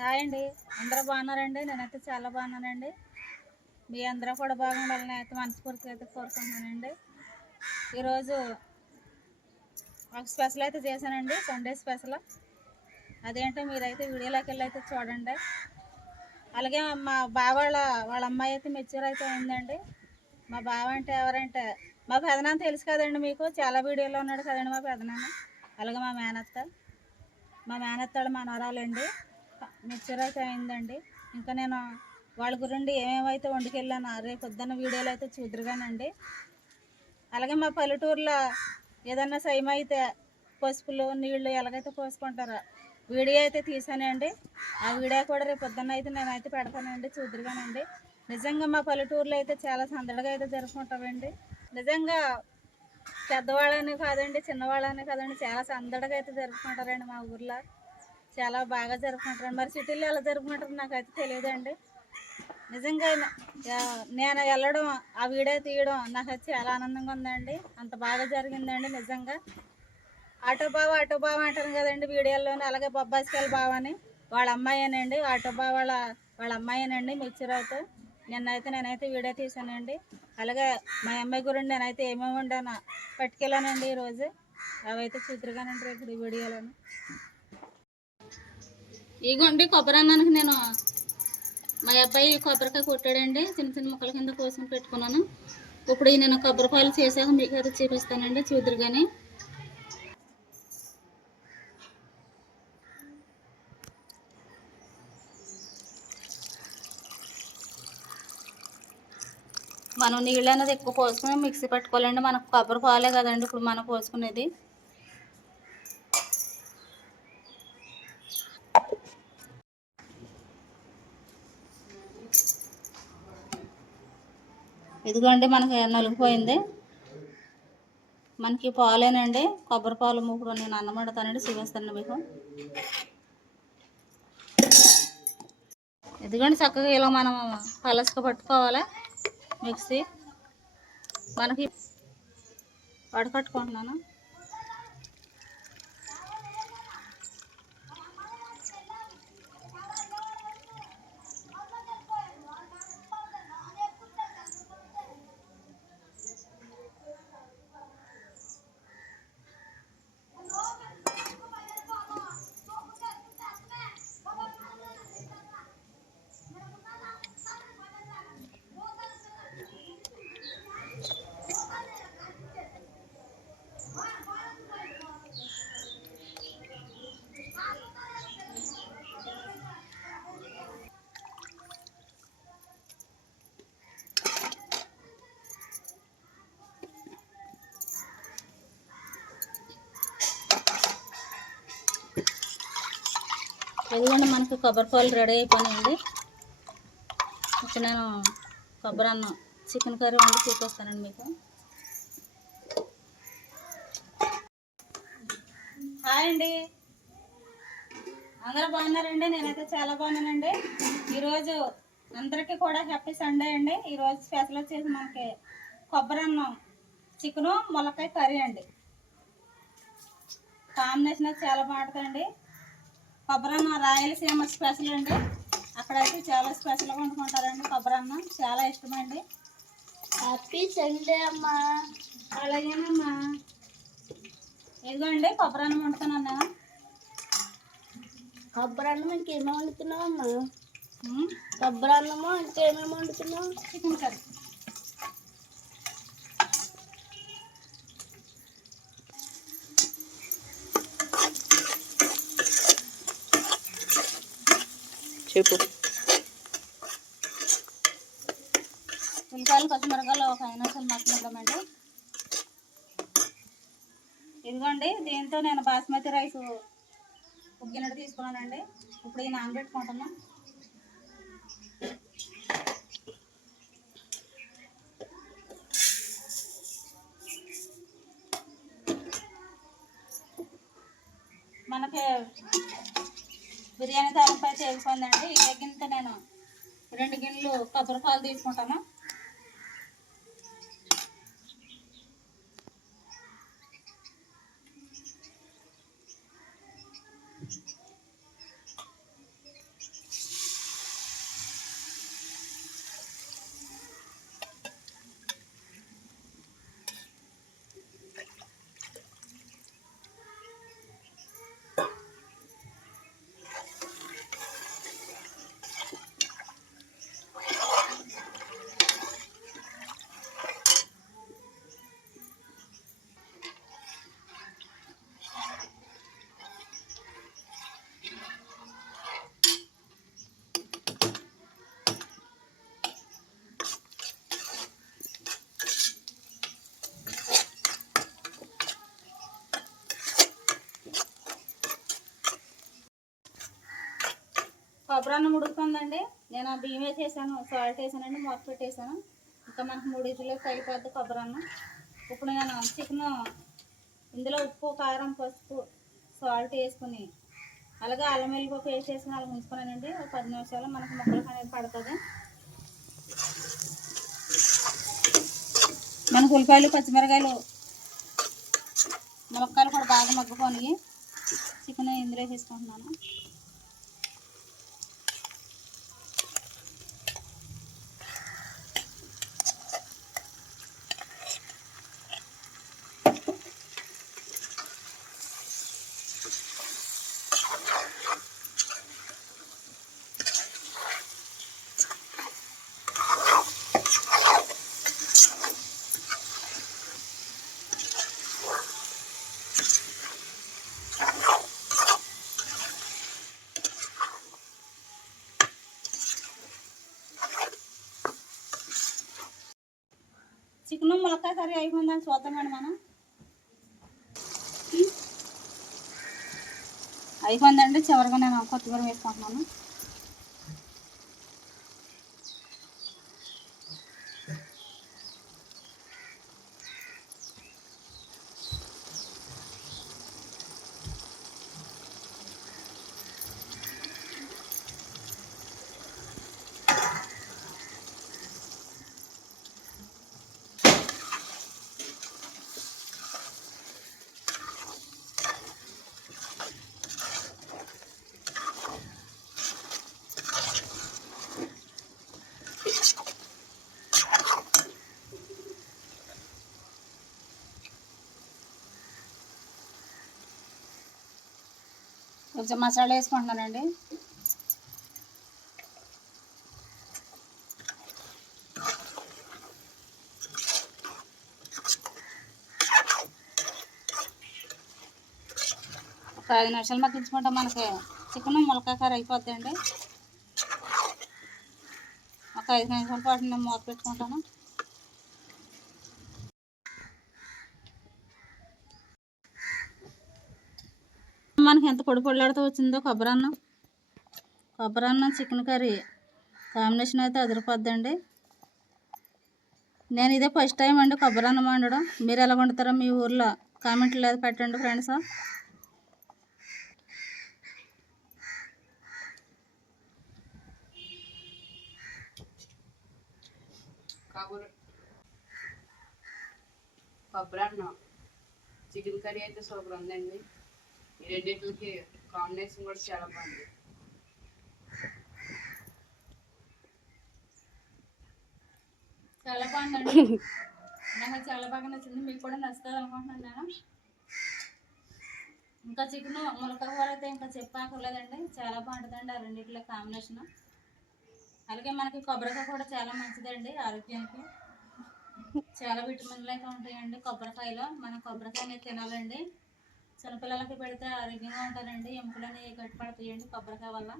Hi అండి. అందరూ బాగున్నారండి? నేనైతే చాలా బాగున్నానండి. మీ అందరూ కూడా బాగుండాలని అయితే మనస్ఫూర్తిగా అయితే కోరుకుంటున్నానండి. ఈరోజు ఒక స్పెషల్ అయితే చేశానండి సండే స్పెషల్. అదేంటో మీరైతే వీడియోలోకి వెళ్ళి అయితే చూడండి. అలాగే మా బావ వాళ్ళ వాళ్ళ అమ్మాయి అయితే మెచ్యూర్ అయితే అయిందండి మా బావ అంటే ఎవరంటే మా పెదనాన్న తెలుసు కదండి మీకు? చాలా వీడియోలో ఉన్నాడు కదండి మా పెదనాన్న. అలాగే మా మేనత్త. మా మేనత్తాడు నరాలండి మెచ్యూర్ అయితే అయిందండి ఇంకా నేను వాళ్ళ గురించి ఏమేమైతే వండుకెళ్ళాను రేపు పొద్దున్న వీడియోలో అయితే చూద్దరుగానండి అలాగే మా పల్లెటూరులో ఏదన్నా సైమ్ అయితే పసుపులు నీళ్ళు ఎలాగైతే పోసుకుంటారో వీడియో అయితే తీసానండి ఆ వీడియో కూడా రేపు పొద్దున్న అయితే నేనైతే పెడతానండి చూద్దరుగానండి నిజంగా మా పల్లెటూరులో అయితే చాలా సందడిగా అయితే జరుపుకుంటామండి. నిజంగా పెద్దవాళ్ళని కాదండి చిన్నవాళ్ళని కాదండి చాలా సందడిగా అయితే జరుపుకుంటారండి మా ఊర్లో. చాలా బాగా జరుపుకుంటారు మరి సిటీలో ఎలా జరుపుకుంటారో నాకైతే తెలియదండి. నిజంగా నేను వెళ్ళడం ఆ వీడియో తీయడం నాకైతే చాలా ఆనందంగా ఉందండి. అంత బాగా జరిగిందండి నిజంగా. ఆటో బావ ఆటో బావ అంటారు కదండి వీడియోలోనే అలాగే బొబ్బాసికల్ బావ అని. వాళ్ళ అమ్మాయేనండి. ఆటో బావ వాళ్ళ వాళ్ళ అమ్మాయేనండి మిక్చరైతే నిన్నైతే నేనైతే వీడియో తీశానండి. అలాగే మా అమ్మాయి గురించి నేనైతే ఏమేమి వండాను పట్టుకెళ్ళానండి ఈరోజు. అవైతే చూద్దరుగానండి రేపు ఈ ఇగోండి కొబ్బరి అన్నానికి నేను మా అబ్బాయి కొబ్బరికాయ కొట్టాడండి. చిన్న చిన్న ముక్కల కింద కోసం పెట్టుకున్నాను. ఇప్పుడు ఈ నేను కొబ్బరికాయలు చేశాక మీకు అయితే చూపిస్తానండి. చూద్దరు కానీ మనం నీళ్ళు అనేది ఎక్కువ పోసుకుని మిక్సీ పెట్టుకోవాలండి. మనకు కొబ్బరి పాలే కదండి ఇప్పుడు మనం పోసుకునేది. ఇదిగోండి మనకి నలిగిపోయింది. మనకి పాలేనండి కొబ్బరి పాలు ఇప్పుడు నేను అన్నం వండుతానండి చూపిస్తాను మీకు. ఇదిగోండి చక్కగా ఇలా మనం పలసక పట్టుకోవాలి మిక్సీ. మనకి వడకట్టుకుంటున్నాను. ఇదిగోండి మనకి కొబ్బరి పాలు రెడీ అయిపోయినాయండి. ఇప్పుడు నేను కొబ్బరి అన్నం చికెన్ కర్రీ వండి చూపిస్తానండి మీకు. హాయ్ అండి. అందరూ బాగున్నారండి? నేనైతే చాలా బాగున్నానండి. ఈరోజు అందరికీ కూడా హ్యాపీ సండే అండి. ఈరోజు స్పెషల్ వచ్చేసి మనకి కొబ్బరి అన్నం చికెను ములకాయ కర్రీ అండి. కాంబినేషన్ అయితే చాలా బాగుంటుందండి. కొబ్బరి అన్నం రాయలసీమ స్పెషల్ అండి. అక్కడైతే చాలా స్పెషల్గా వండుకుంటారండి కొబ్బరి అన్నం చాలా ఇష్టమండి. హ్యాపీ సండే అమ్మా. అలాగేనమ్మా. ఇదిగోండి కొబ్బరి అన్నం వండుతున్నాను నేను. కొబ్బరి అన్నం ఇంకేమేమి వండుతున్నావు అమ్మా? ఉమ్, కొబ్బరి అన్నము ఇంకేమేమి వండుతున్నావు? Chicken curry. చెప్పు. ఉల్లిపాయలు పచ్చిమిరకాయలు ఒక ఐదు నిమిషాలు మగ్గనిద్దామండి ఇదిగోండి దీంతో నేను బాస్మతి రైస్ ఉగ్గినట్టు తీసుకున్నానండి. ఇప్పుడు ఈ నానబెట్టుకుంటున్నా. మనకి బిర్యానీ తాలింపు అయితే వెళ్ళిపోయిందండి ఈ గిన్నెతో నేను రెండు గిన్నెలు కొబ్బరి పాలు తీసుకుంటాను కొబ్బరి అన్నం ఉడుకుతుందండి నేను ఆ బియ్యం వేసేసాను సాల్ట్ వేసానండి మొత్తం పెట్టేసాను. ఇంకా మనకు మూడు ఇడ్లీలో అయిపోద్ది కొబ్బరి అన్నం ఇప్పుడు నేను చికెన్ ఇందులో ఉప్పు కారం పసుపు సాల్ట్ వేసుకుని అలాగే అల్లం వెల్లిపప్పు వేసేసుకుని అలా ఉంచుకున్నానండి. ఒక పది నిమిషాలు మనకు ముక్కలకు అనేది పడుతుంది. మనకు ఉల్లిపాయలు పచ్చిమిరకాయలు ములక్కాయలు కూడా బాగా మగ్గుకొని చికెన్ ఇందులో వేసేసుకుంటున్నాను. చికెన్ ములక్కాయ కర్రీ అయిపోయిందని చూద్దామండి మనం. అయిపోయిందండి చివరిగా నేను కొత్తిమీర వేసుకుంటున్నాను. కొంచెం మసాలా వేసుకుంటున్నానండి. ఒక ఐదు నిమిషాలు మగ్గించుకుంటే మనకి. చికెన్ ములక్కాయ కర్రీ అయిపోద్దండి. ఒక ఐదు నిమిషాల పాటు నేను మూత పెట్టుకుంటాను. మనకి ఎంత పొడి పొడిలాడుతూ వచ్చిందో కొబ్బరి అన్నం కొబ్బరి అన్నం చికెన్ కర్రీ. కాంబినేషన్ అయితే అదిరిపోద్దండి. నేను ఇదే ఫస్ట్ టైం అండి కొబ్బరి అన్నం వండడం. మీరు ఎలా వండుతారో మీ ఊర్లో కామెంట్లు లేదు పెట్టండి ఫ్రెండ్స్ కొబ్బరన్నం. కొబ్బరి చికెన్ కర్రీ అయితే సూపర్ ఉందండి. ఈ రెండింటికి కాంబినేషన్ కూడా చాలా బాగుంది. చాలా బాగుందండి. నాకు చాలా బాగా నచ్చింది. మీకు కూడా నచ్చుతుంది అనుకుంటున్నాను నేను. ఇంకా చికెన్ ములకాయ కూర అయితే ఇంకా చెప్పాకర్లేదండి. చాలా బాగుంటుందండి ఆ రెండిట్లో కాంబినేషన్ అలాగే మనకి కొబ్బరికాయ కూడా చాలా మంచిదండి ఆరోగ్యానికి. చాలా విటమిన్లు అయితే ఉంటాయండి కొబ్బరికాయలో. మనం కొబ్బరికాయ తినాలండి. చిన్నపిల్లలకి పెడితే ఆరోగ్యంగా ఉంటారండి. ఎముకలని అనేవి గట్టిపడతాయండి కొబ్బరికాయ వల్ల.